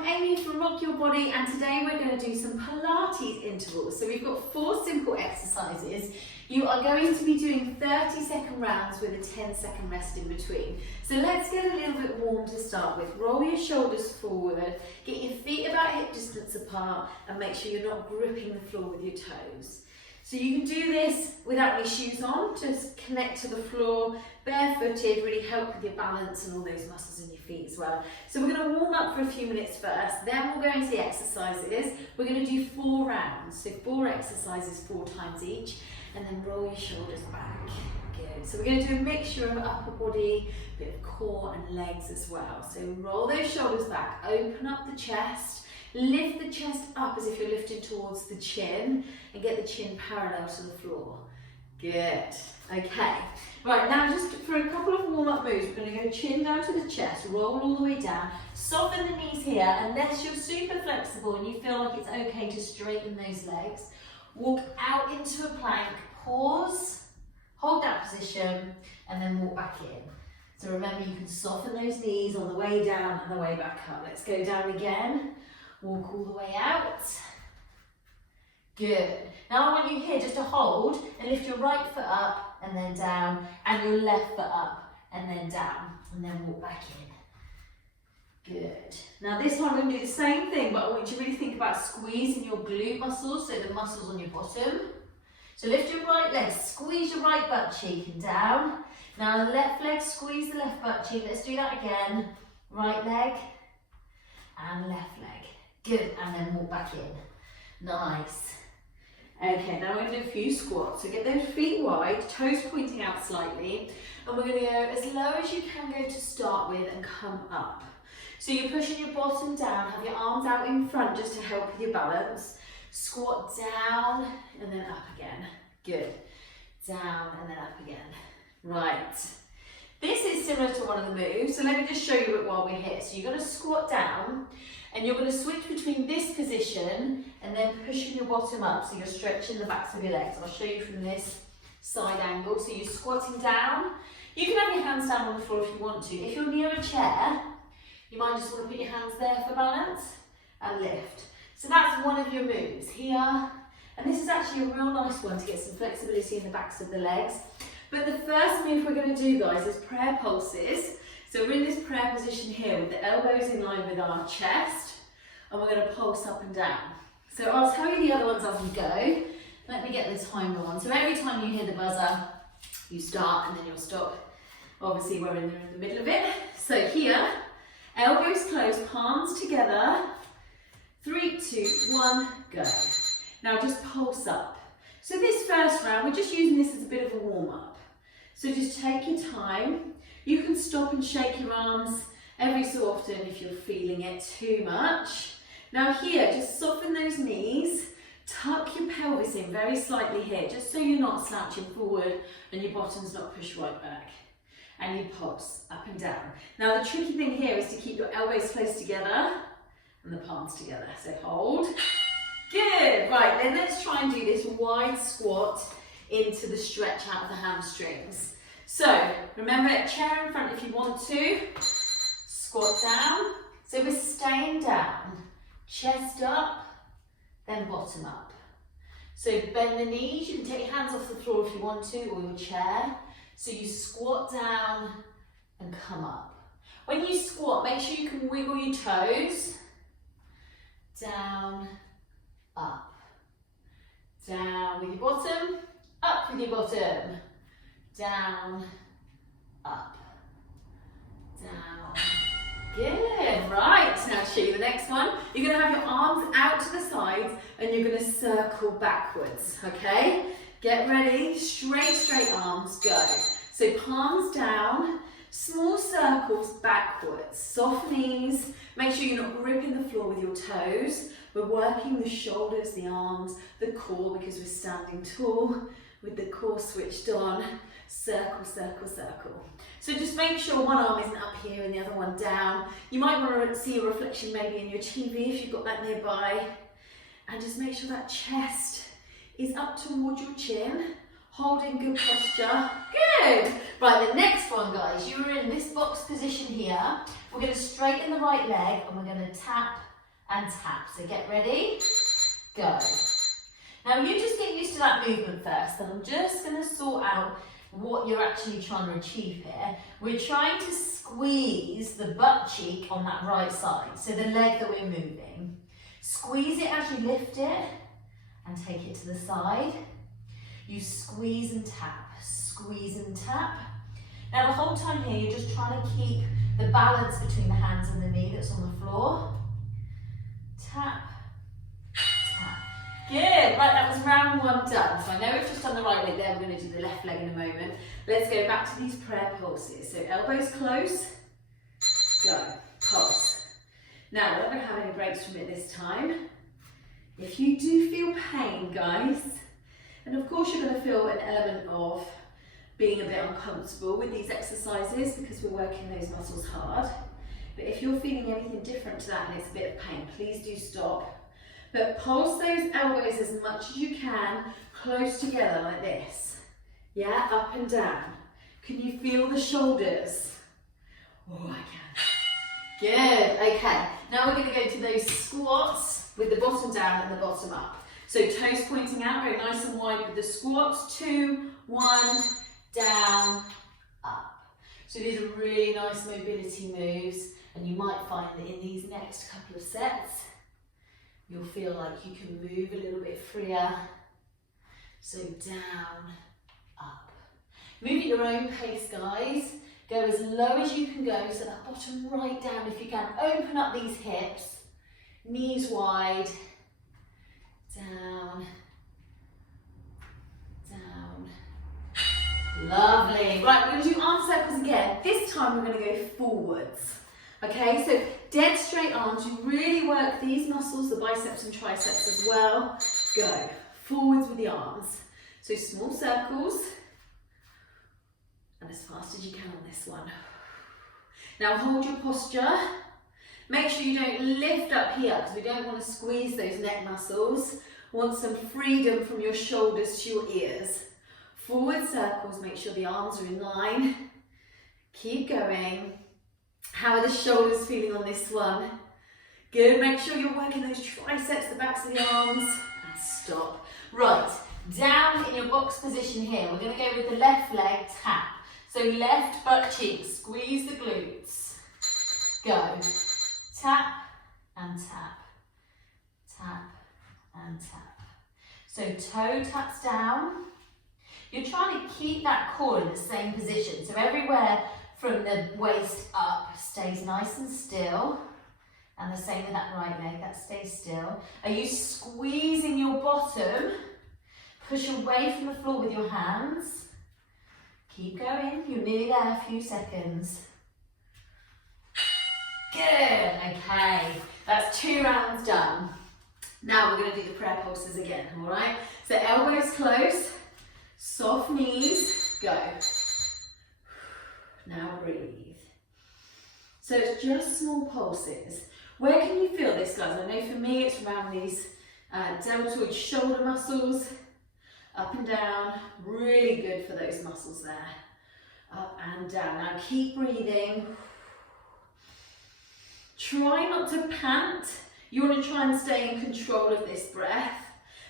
I'm Amy from Rock Your Body, and today we're going to do some Pilates intervals. So we've got 4 simple exercises. You are going to be doing 30-second rounds with a 10-second rest in between. So let's get a little bit warm to start with. Roll your shoulders forward, get your feet about hip distance apart, and make sure you're not gripping the floor with your toes. So you can do this without any shoes on, just connect to the floor, barefooted, really help with your balance and all those muscles in your feet as well. So we're going to warm up for a few minutes first, then we'll go into the exercises. We're going to do 4 rounds, so 4 exercises 4 times each, and then roll your shoulders back. Good. So we're going to do a mixture of upper body, a bit of core and legs as well. So roll those shoulders back, open up the chest, lift the chest up as if you're lifting towards the chin and get the chin parallel to the floor. Good. Okay. Right, now just for a couple of warm-up moves, we're going to go chin down to the chest, roll all the way down, soften the knees here unless you're super flexible and you feel like it's okay to straighten those legs. Walk out into a plank, pause, hold that position and then walk back in. So remember, you can soften those knees on the way down and the way back up. Let's go down again. Walk all the way out. Good. Now I want you here just to hold and lift your right foot up and then down, and your left foot up and then down, and then walk back in. Good. Now this time we're going to do the same thing, but I want you to really think about squeezing your glute muscles, so the muscles on your bottom. So lift your right leg, squeeze your right butt cheek and down. Now the left leg, squeeze the left butt cheek. Let's do that again. Right leg and left leg. Good, and then walk back in. Nice. Okay, now we're going to do a few squats. So get those feet wide, toes pointing out slightly, and we're going to go as low as you can go to start with and come up. So you're pushing your bottom down, have your arms out in front just to help with your balance. Squat down and then up again. Good. Down and then up again. Right. This is similar to one of the moves, so let me just show you it while we're here. So you're going to squat down, and you're going to switch between this position and then pushing your bottom up, so you're stretching the backs of your legs. I'll show you from this side angle. So you're squatting down. You can have your hands down on the floor if you want to. If you're near a chair, you might just want to put your hands there for balance and lift. So that's one of your moves here. And this is actually a real nice one to get some flexibility in the backs of the legs. But the first move we're going to do, guys, is prayer pulses. So we're in this prayer position here with the elbows in line with our chest, and we're going to pulse up and down. So I'll tell you the other ones as we go. Let me get the timer on. So every time you hear the buzzer, you start and then you'll stop. Obviously we're in the middle of it. So here, elbows closed, palms together. 3, 2, 1, go. Now just pulse up. So this first round, we're just using this as a bit of a warm-up. So just take your time. You can stop and shake your arms every so often if you're feeling it too much. Now here, just soften those knees, tuck your pelvis in very slightly here, just so you're not slouching forward and your bottom's not pushed right back. And you pulse up and down. Now the tricky thing here is to keep your elbows close together and the palms together. So hold. Good. Right, then let's try and do this wide squat into the stretch out of the hamstrings. So remember, chair in front if you want to. Squat down. So we're staying down. Chest up, then bottom up. So bend the knees. You can take your hands off the floor if you want to, or your chair. So you squat down and come up. When you squat, make sure you can wiggle your toes. Down, up. Down with your bottom, up with your bottom. Down, up, down. Good, right. Now show you the next one. You're going to have your arms out to the sides and you're going to circle backwards, okay? Get ready, straight arms, go. So palms down, small circles backwards, soft knees. Make sure you're not gripping the floor with your toes. We're working the shoulders, the arms, the core, because we're standing tall with the core switched on. Circle, circle, circle. So just make sure one arm isn't up here and the other one down. You might want to see a reflection maybe in your TV if you've got that nearby. And just make sure that chest is up towards your chin, holding good posture. Good. Right, the next one, guys, you're in this box position here. We're going to straighten the right leg and we're going to tap and tap. So get ready, go. Now you just get used to that movement first, and I'm just going to sort out what you're actually trying to achieve here. We're trying to squeeze the butt cheek on that right side, so the leg that we're moving. Squeeze it as you lift it and take it to the side. You squeeze and tap, squeeze and tap. Now the whole time here, you're just trying to keep the balance between the hands and the knee that's on the floor. Tap, tap. Good, right, that was round one done. So I know we've just done the right leg there, we're going to do the left leg in a moment. Let's go back to these prayer pulses. So elbows close, go, pulse. Now we're not going to have any breaks from it this time. If you do feel pain, guys, and of course you're going to feel an element of being a bit uncomfortable with these exercises because we're working those muscles hard. But if you're feeling anything different to that and it's a bit of pain, please do stop. But pulse those elbows as much as you can, close together like this. Yeah, up and down. Can you feel the shoulders? Oh, I can. Good, okay. Now we're going to go to those squats with the bottom down and the bottom up. So toes pointing out, very nice and wide with the squats. 2, 1, down, up. So these are really nice mobility moves, and you might find that in these next couple of sets, you'll feel like you can move a little bit freer. So down, up. Move at your own pace, guys. Go as low as you can go, so that bottom right down if you can. Open up these hips, knees wide, down, down. Lovely. Right, we're going to do arm circles again. This time we're going to go forwards. Okay, so dead straight arms. You really work these muscles, the biceps and triceps as well. Go. Forwards with the arms. So small circles. And as fast as you can on this one. Now hold your posture. Make sure you don't lift up here because we don't want to squeeze those neck muscles. Want some freedom from your shoulders to your ears. Forward circles, make sure the arms are in line. Keep going. How are the shoulders feeling on this one? Good, make sure you're working those triceps, the backs of the arms, and stop. Right, down in your box position here, we're going to go with the left leg tap. So left butt cheek, squeeze the glutes. Go. Tap and tap. Tap and tap. So toe taps down. You're trying to keep that core in the same position. So everywhere from the waist up stays nice and still. And the same with that right leg, that stays still. Are you squeezing your bottom? Push away from the floor with your hands. Keep going, you're nearly there, a few seconds. Good, okay. That's 2 rounds done. Now we're going to do the prayer pulses again, all right? So elbows close, soft knees, go. Now breathe. So it's just small pulses. Where can you feel this, guys? I know for me it's around these deltoid shoulder muscles, up and down, really good for those muscles there. Up and down. Now keep breathing. Try not to pant. You want to try and stay in control of this breath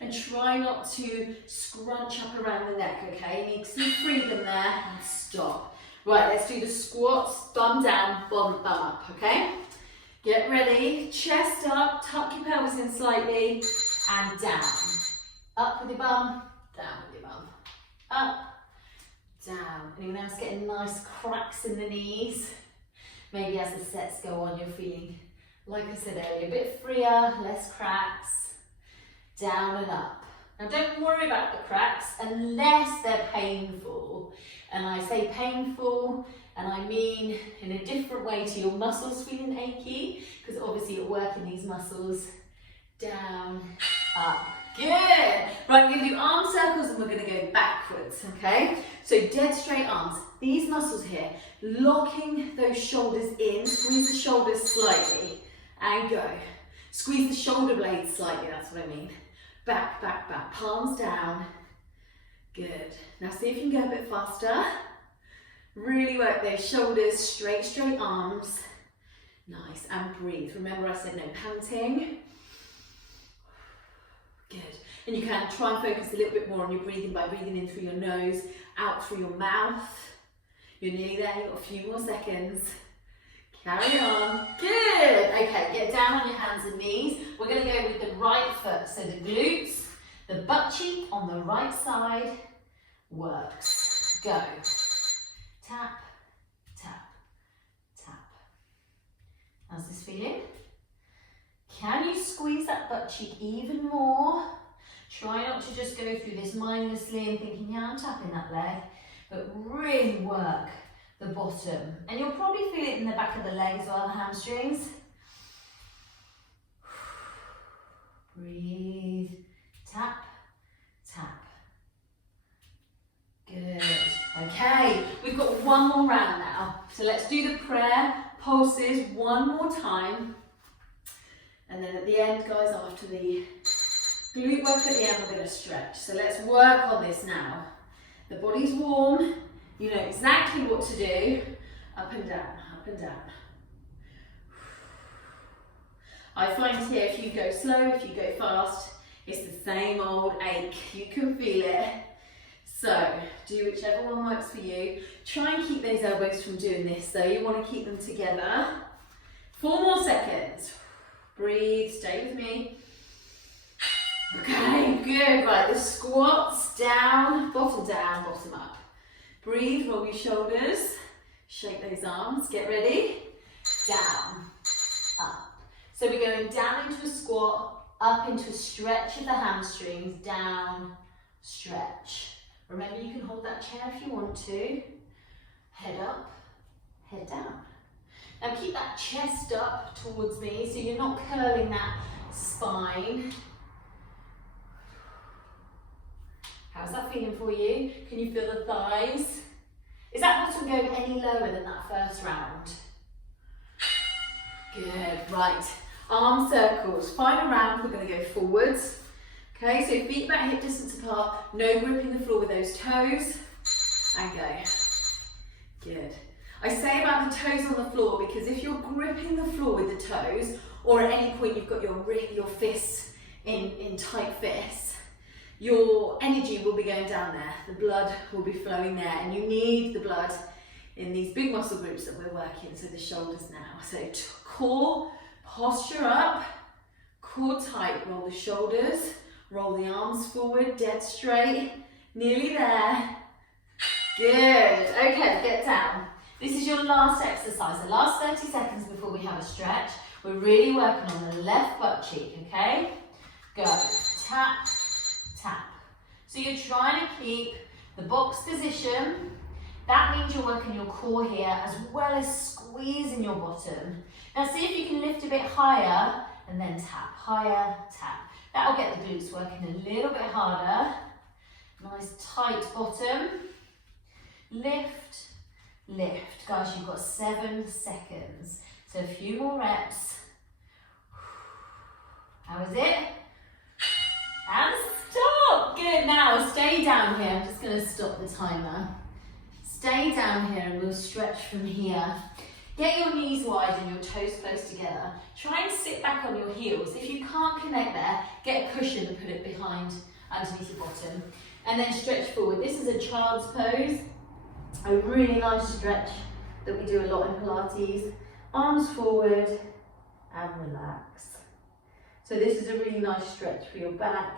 and try not to scrunch up around the neck, okay? You need some freedom there and stop. Right, let's do the squats, bum down, bum up, okay? Get ready, chest up, tuck your pelvis in slightly and down. Up with your bum, down with your bum. Up, down. Anyone else getting nice cracks in the knees? Maybe as the sets go on, you're feeling, like I said earlier, a bit freer, less cracks. Down and up. Now don't worry about the cracks unless they're painful. And I say painful, and I mean in a different way to your muscles feeling achy, because obviously you're working these muscles. Down, up. Good. Right, we're going to do arm circles and we're going to go backwards, okay? So dead straight arms. These muscles here, locking those shoulders in, squeeze the shoulders slightly and go. Squeeze the shoulder blades slightly, that's what I mean. Back, back, back, palms down. Good. Now see if you can go a bit faster. Really work those shoulders, straight arms. Nice, and breathe. Remember I said no panting. Good. And you can try and focus a little bit more on your breathing by breathing in through your nose, out through your mouth. You're nearly there, you've got a few more seconds. Carry on. Good. Okay, get down on your hands and knees. We're going to go with the right foot. So the glutes, the butt cheek on the right side works. Go. Tap, tap, tap. How's this feeling? Can you squeeze that butt cheek even more? Try not to just go through this mindlessly and thinking, yeah, I'm tapping that leg, but really work the bottom. And you'll probably feel it in the back of the leg as well, the hamstrings. Breathe, tap, tap. Good. Okay, we've got one more round now. So let's do the prayer pulses one more time. And then at the end, guys, after the glute work at the end, we're going to stretch. So let's work on this now. The body's warm. You know exactly what to do. Up and down, up and down. I find here, if you go slow, if you go fast, it's the same old ache. You can feel it. So do whichever one works for you. Try and keep those elbows from doing this though. You want to keep them together. 4 more seconds. Breathe, stay with me. Okay, good. Right, the squats down, bottom up. Breathe, roll your shoulders, shake those arms, get ready. Down, up. So we're going down into a squat, up into a stretch of the hamstrings, down, stretch. Remember, you can hold that chair if you want to. Head up, head down. Now keep that chest up towards me so you're not curling that spine. How's that feeling for you? Can you feel the thighs? Is that bottom going any lower than that first round? Good, right. Arm circles. Final round, we're going to go forwards. Okay, so feet about hip distance apart, no gripping the floor with those toes, and go. Good. I say about the toes on the floor because if you're gripping the floor with the toes, or at any point you've got your fists in tight fists, your energy will be going down there. The blood will be flowing there, and you need the blood in these big muscle groups that we're working, so the shoulders now. So core, posture up, core tight, roll the shoulders, roll the arms forward, dead straight, nearly there. Good, okay, get down. This is your last exercise, the last 30 seconds before we have a stretch. We're really working on the left butt cheek, okay? Go, tap, tap. So you're trying to keep the box position. That means you're working your core here as well as squeezing your bottom. Now see if you can lift a bit higher and then tap, higher, tap. That'll get the glutes working a little bit harder. Nice tight bottom. Lift, lift. Guys, you've got 7 seconds. So a few more reps. How is it? And stop. Good. Now stay down here. I'm just going to stop the timer. Stay down here and we'll stretch from here. Get your knees wide and your toes close together. Try and sit back on your heels. If you can't connect there, get a cushion and put it behind, underneath your bottom. And then stretch forward. This is a child's pose. A really nice stretch that we do a lot in Pilates. Arms forward and relax. So this is a really nice stretch for your back,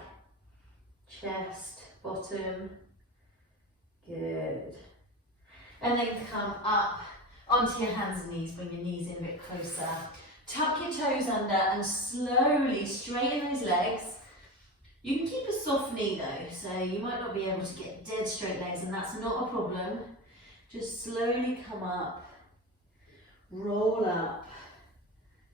chest, bottom. Good. And then come up onto your hands and knees, bring your knees in a bit closer. Tuck your toes under and slowly straighten those legs. You can keep a soft knee though, so you might not be able to get dead straight legs, and that's not a problem. Just slowly come up, roll up.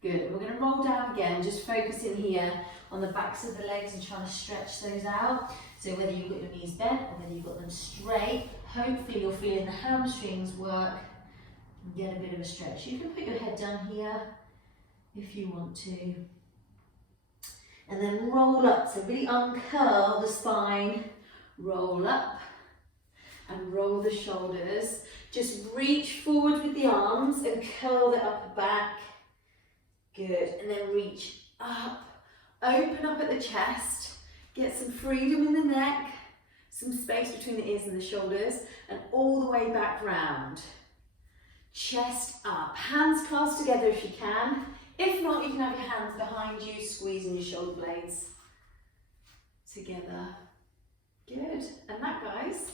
Good, we're going to roll down again, just focusing here on the backs of the legs and trying to stretch those out. So whether you've got your knees bent or whether you've got them straight, hopefully you're feeling the hamstrings work and get a bit of a stretch. You can put your head down here if you want to. And then roll up, so really uncurl the spine, roll up and roll the shoulders. Just reach forward with the arms and curl the upper back. Good, and then reach up, open up at the chest, get some freedom in the neck, some space between the ears and the shoulders, and all the way back round. Chest up, hands clasped together if you can. If not, you can have your hands behind you, squeezing your shoulder blades together. Good, and that, guys,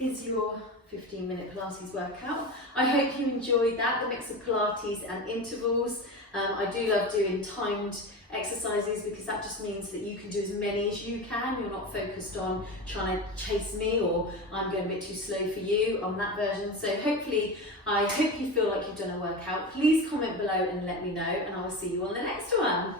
is your 15-minute Pilates workout. I hope you enjoyed that, the mix of Pilates and intervals. I do love doing timed exercises because that just means that you can do as many as you can. You're not focused on trying to chase me or I'm going a bit too slow for you on that version. So hopefully, I hope you feel like you've done a workout. Please comment below and let me know, and I will see you on the next one.